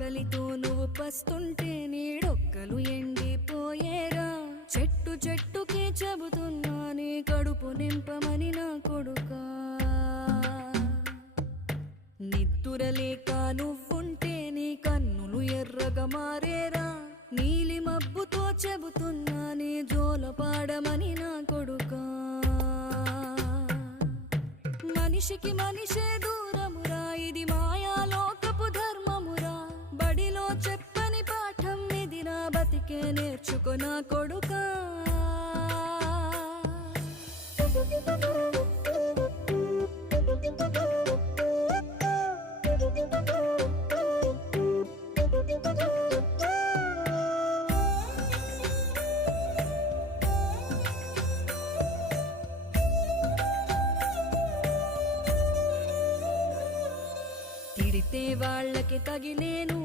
ఆకలితో నువ్వు పస్తుంటే నీడొక్కలు ఎండిపోయేరా. చెట్టు చెట్టుకే చెబుతున్నా నీ కడుపు నింపమని నా కొడుకా. నిద్దురలేక నువ్వుంటే నీ కన్నులు ఎర్రగా మారేరా. నీలి మబ్బుతో చెబుతున్నా నీ జోల పాడమని నా కొడుకా. మనిషికి మనిషే దూరమురా, ఇది మాయాలోకపు ధర్మమురా. బడిలో చెప్పని పాఠం ఇదిరా, బతికే నేర్చుకో నా కొడుకా. తిడితే వాళ్ళకి తగిలేను